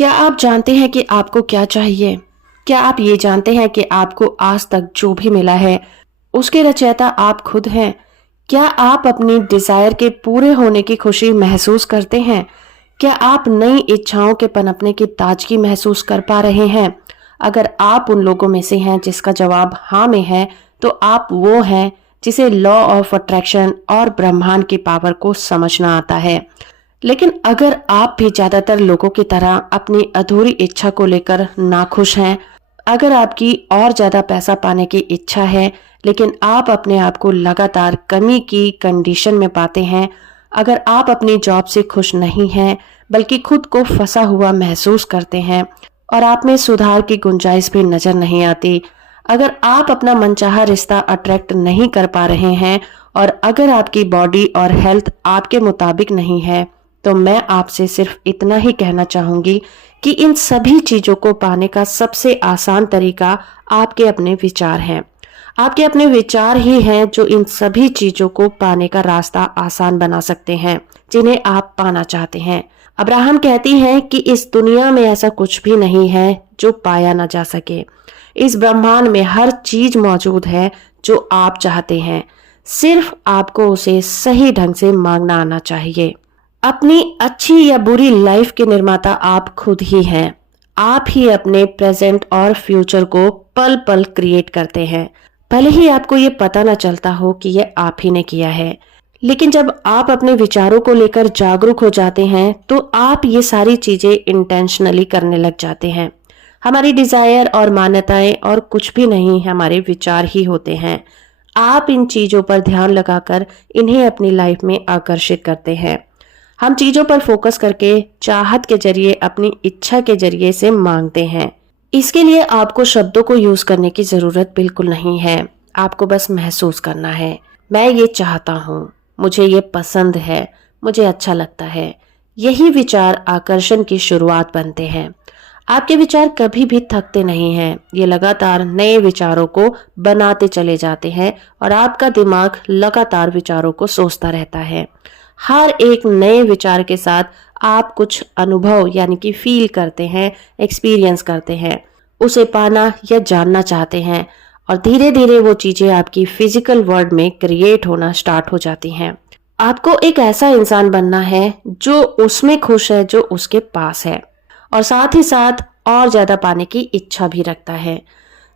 क्या आप जानते हैं कि आपको क्या चाहिए? क्या आप ये जानते हैं कि आपको आज तक जो भी मिला है, उसके रचयिता आप खुद हैं? क्या आप अपनी डिज़ायर के पूरे होने की खुशी महसूस करते हैं? क्या आप नई इच्छाओं के पनपने की ताजगी महसूस कर पा रहे हैं? अगर आप उन लोगों में से हैं जिसका जवाब हाँ में है, तो आप वो हैं जिसे लॉ ऑफ अट्रैक्शन और ब्रह्मांड की पावर को समझना आता है। लेकिन अगर आप भी ज्यादातर लोगों की तरह अपनी अधूरी इच्छा को लेकर नाखुश हैं, अगर आपकी और ज्यादा पैसा पाने की इच्छा है लेकिन आप अपने आप को लगातार कमी की कंडीशन में पाते हैं, अगर आप अपनी जॉब से खुश नहीं हैं बल्कि खुद को फंसा हुआ महसूस करते हैं और आप में सुधार की गुंजाइश भी नजर नहीं आती, अगर आप अपना मनचाहा रिश्ता अट्रैक्ट नहीं कर पा रहे हैं और अगर आपकी बॉडी और हेल्थ आपके मुताबिक नहीं है, तो मैं आपसे सिर्फ इतना ही कहना चाहूंगी कि इन सभी चीजों को पाने का सबसे आसान तरीका आपके अपने विचार हैं। आपके अपने विचार ही हैं जो इन सभी चीजों को पाने का रास्ता आसान बना सकते हैं, जिन्हें आप पाना चाहते हैं। अब्राहम कहती हैं कि इस दुनिया में ऐसा कुछ भी नहीं है जो पाया ना जा सके। इस ब्रह्मांड में हर चीज मौजूद है जो आप चाहते हैं, सिर्फ आपको उसे सही ढंग से मांगना आना चाहिए। अपनी अच्छी या बुरी लाइफ के निर्माता आप खुद ही हैं। आप ही अपने प्रेजेंट और फ्यूचर को पल पल क्रिएट करते हैं, भले ही आपको ये पता ना चलता हो कि ये आप ही ने किया है। लेकिन जब आप अपने विचारों को लेकर जागरूक हो जाते हैं तो आप ये सारी चीजें इंटेंशनली करने लग जाते हैं। हमारी डिजायर और मान्यताएं और कुछ भी नहीं, हमारे विचार ही होते हैं। आप इन चीजों पर ध्यान लगाकर इन्हें अपनी लाइफ में आकर्षित करते हैं। हम चीजों पर फोकस करके चाहत के जरिए, अपनी इच्छा के जरिए से मांगते हैं। इसके लिए आपको शब्दों को यूज करने की जरूरत बिल्कुल नहीं है। आपको बस महसूस करना है, मैं ये चाहता हूँ, मुझे ये पसंद है, मुझे अच्छा लगता है। यही विचार आकर्षण की शुरुआत बनते हैं। आपके विचार कभी भी थकते नहीं हैं, ये लगातार नए विचारों को बनाते चले जाते हैं और आपका दिमाग लगातार विचारों को सोचता रहता है। हर एक नए विचार के साथ आप कुछ अनुभव यानी कि फील करते हैं, एक्सपीरियंस करते हैं, उसे पाना या जानना चाहते हैं और धीरे धीरे वो चीजें आपकी फिजिकल वर्ल्ड में क्रिएट होना स्टार्ट हो जाती हैं। आपको एक ऐसा इंसान बनना है जो उसमें खुश है जो उसके पास है और साथ ही साथ और ज्यादा पाने की इच्छा भी रखता है।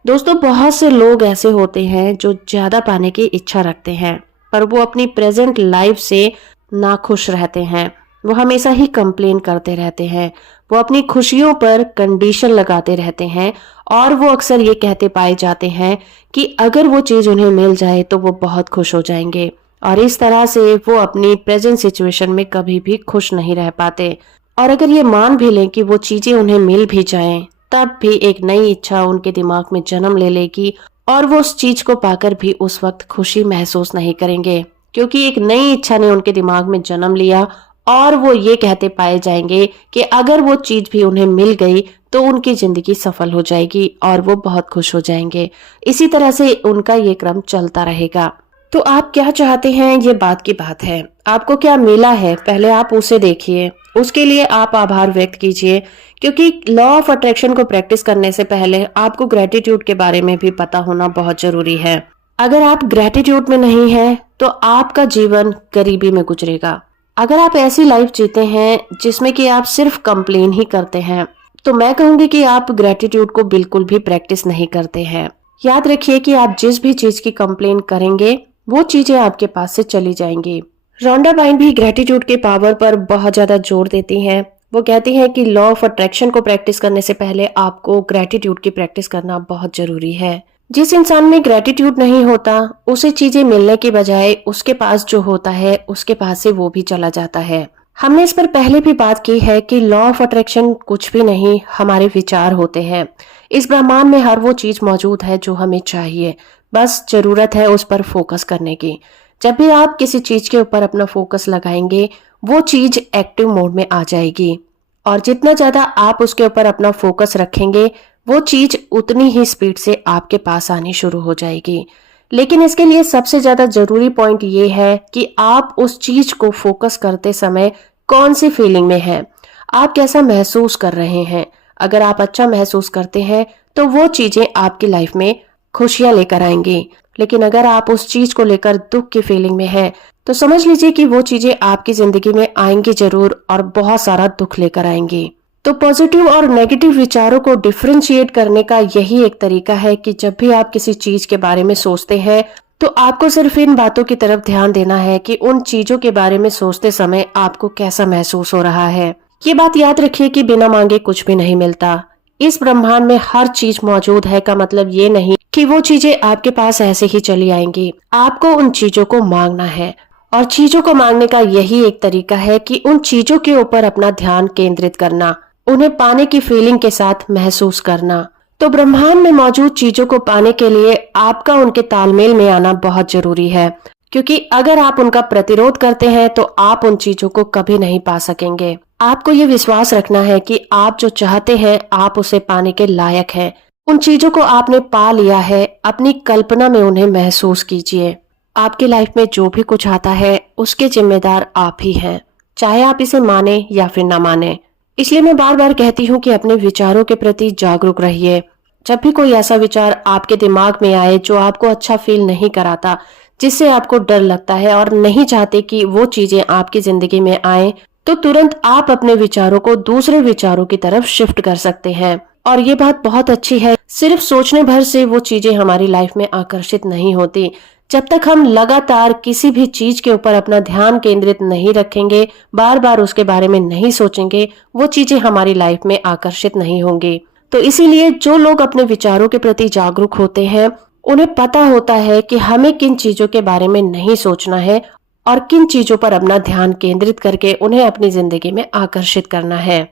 दोस्तों, बहुत से लोग ऐसे होते हैं जो ज्यादा पाने की इच्छा रखते हैं पर वो अपनी प्रेजेंट लाइफ से नाखुश रहते हैं। वो हमेशा ही कंप्लेन करते रहते हैं, वो अपनी खुशियों पर कंडीशन लगाते रहते हैं और वो अक्सर ये कहते पाए जाते हैं कि अगर वो चीज उन्हें मिल जाए तो वो बहुत खुश हो जाएंगे और इस तरह से वो अपनी प्रेजेंट सिचुएशन में कभी भी खुश नहीं रह पाते। और अगर ये मान भी लें कि वो चीजें उन्हें मिल भी जाएं, तब भी एक नई इच्छा उनके दिमाग में जन्म ले लेगी और वो उस चीज को पाकर भी उस वक्त खुशी महसूस नहीं करेंगे, क्योंकि एक नई इच्छा ने उनके दिमाग में जन्म लिया और वो ये कहते पाए जाएंगे कि अगर वो चीज भी उन्हें मिल गई तो उनकी जिंदगी सफल हो जाएगी और वो बहुत खुश हो जाएंगे। इसी तरह से उनका ये क्रम चलता रहेगा। तो आप क्या चाहते हैं, ये बात की बात है। आपको क्या मिला है, पहले आप उसे देखिए, उसके लिए आप आभार व्यक्त कीजिए, क्योंकि लॉ ऑफ अट्रैक्शन को प्रैक्टिस करने से पहले आपको ग्रेटिट्यूड के बारे में भी पता होना बहुत जरूरी है। अगर आप ग्रेटिट्यूड में नहीं हैं तो आपका जीवन गरीबी में गुजरेगा। अगर आप ऐसी लाइफ जीते हैं जिसमें कि आप सिर्फ कंप्लेन ही करते हैं, तो मैं कहूंगी कि आप ग्रेटिट्यूड को बिल्कुल भी प्रैक्टिस नहीं करते हैं। याद रखिए कि आप जिस भी चीज की कंप्लेन करेंगे वो चीजें आपके पास से चली जाएंगी। रोंडा बाइन भी ग्रेटिट्यूड के पावर पर बहुत ज्यादा जोर देती हैं। वो कहती हैं कि लॉ ऑफ अट्रैक्शन को प्रैक्टिस करने से पहले आपको ग्रेटिट्यूड की प्रैक्टिस करना बहुत जरूरी है। जिस इंसान में ग्रेटिट्यूड नहीं होता, उसे चीजें मिलने की बजाय उसके पास जो होता है उसके पास से वो भी चला जाता है। हमने इस पर पहले भी बात की है कि लॉ ऑफ अट्रैक्शन कुछ भी नहीं, हमारे विचार होते हैं। इस ब्रह्मांड में हर वो चीज मौजूद है जो हमें चाहिए, बस जरूरत है उस पर फोकस करने की। जब भी आप किसी चीज के ऊपर अपना फोकस लगाएंगे वो चीज एक्टिव मोड में आ जाएगी और जितना ज्यादा आप उसके ऊपर अपना फोकस रखेंगे वो चीज उतनी ही स्पीड से आपके पास आनी शुरू हो जाएगी। लेकिन इसके लिए सबसे ज्यादा जरूरी पॉइंट ये है कि आप उस चीज को फोकस करते समय कौन सी फीलिंग में है। आप कैसा महसूस कर रहे हैं। अगर आप अच्छा महसूस करते हैं तो वो चीजें आपकी लाइफ में खुशियां लेकर आएंगी। लेकिन अगर आप उस चीज को लेकर दुख की फीलिंग में हैं, तो समझ लीजिए कि वो चीजें आपकी जिंदगी में आएंगी जरूर और बहुत सारा दुख लेकर आएंगी। तो पॉजिटिव और नेगेटिव विचारों को डिफरेंशिएट करने का यही एक तरीका है कि जब भी आप किसी चीज के बारे में सोचते हैं तो आपको सिर्फ इन बातों की तरफ ध्यान देना है कि उन चीजों के बारे में सोचते समय आपको कैसा महसूस हो रहा है। ये बात याद रखिए कि बिना मांगे कुछ भी नहीं मिलता। इस ब्रह्मांड में हर चीज मौजूद है का मतलब ये नहीं कि वो चीजें आपके पास ऐसे ही चली आएंगी। आपको उन चीजों को मांगना है और चीजों को मांगने का यही एक तरीका है कि उन चीजों के ऊपर अपना ध्यान केंद्रित करना, उन्हें पाने की फीलिंग के साथ महसूस करना। तो ब्रह्मांड में मौजूद चीजों को पाने के लिए आपका उनके तालमेल में आना बहुत जरूरी है, क्योंकि अगर आप उनका प्रतिरोध करते हैं तो आप उन चीजों को कभी नहीं पा सकेंगे। आपको ये विश्वास रखना है कि आप जो चाहते हैं आप उसे पाने के लायक हैं। उन चीजों को आपने पा लिया है, अपनी कल्पना में उन्हें महसूस कीजिए। आपकी लाइफ में जो भी कुछ आता है उसके जिम्मेदार आप ही हैं, चाहे आप इसे माने या फिर ना माने। इसलिए मैं बार बार कहती हूँ कि अपने विचारों के प्रति जागरूक रहिए। जब भी कोई ऐसा विचार आपके दिमाग में आए जो आपको अच्छा फील नहीं कराता, जिससे आपको डर लगता है और नहीं चाहते कि वो चीजें आपकी जिंदगी में आए, तो तुरंत आप अपने विचारों को दूसरे विचारों की तरफ शिफ्ट कर सकते हैं। और ये बात बहुत अच्छी है, सिर्फ सोचने भर से वो चीजें हमारी लाइफ में आकर्षित नहीं होती। जब तक हम लगातार किसी भी चीज के ऊपर अपना ध्यान केंद्रित नहीं रखेंगे, बार बार उसके बारे में नहीं सोचेंगे, वो चीजें हमारी लाइफ में आकर्षित नहीं होंगी। तो इसीलिए जो लोग अपने विचारों के प्रति जागरूक होते हैं, उन्हें पता होता है कि हमें किन चीजों के बारे में नहीं सोचना है और किन चीजों पर अपना ध्यान केंद्रित करके उन्हें अपनी जिंदगी में आकर्षित करना है।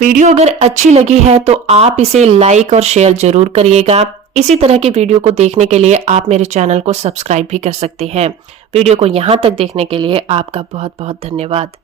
वीडियो अगर अच्छी लगी है तो आप इसे लाइक और शेयर जरूर करिएगा। इसी तरह की वीडियो को देखने के लिए आप मेरे चैनल को सब्सक्राइब भी कर सकते हैं। वीडियो को यहाँ तक देखने के लिए आपका बहुत बहुत धन्यवाद।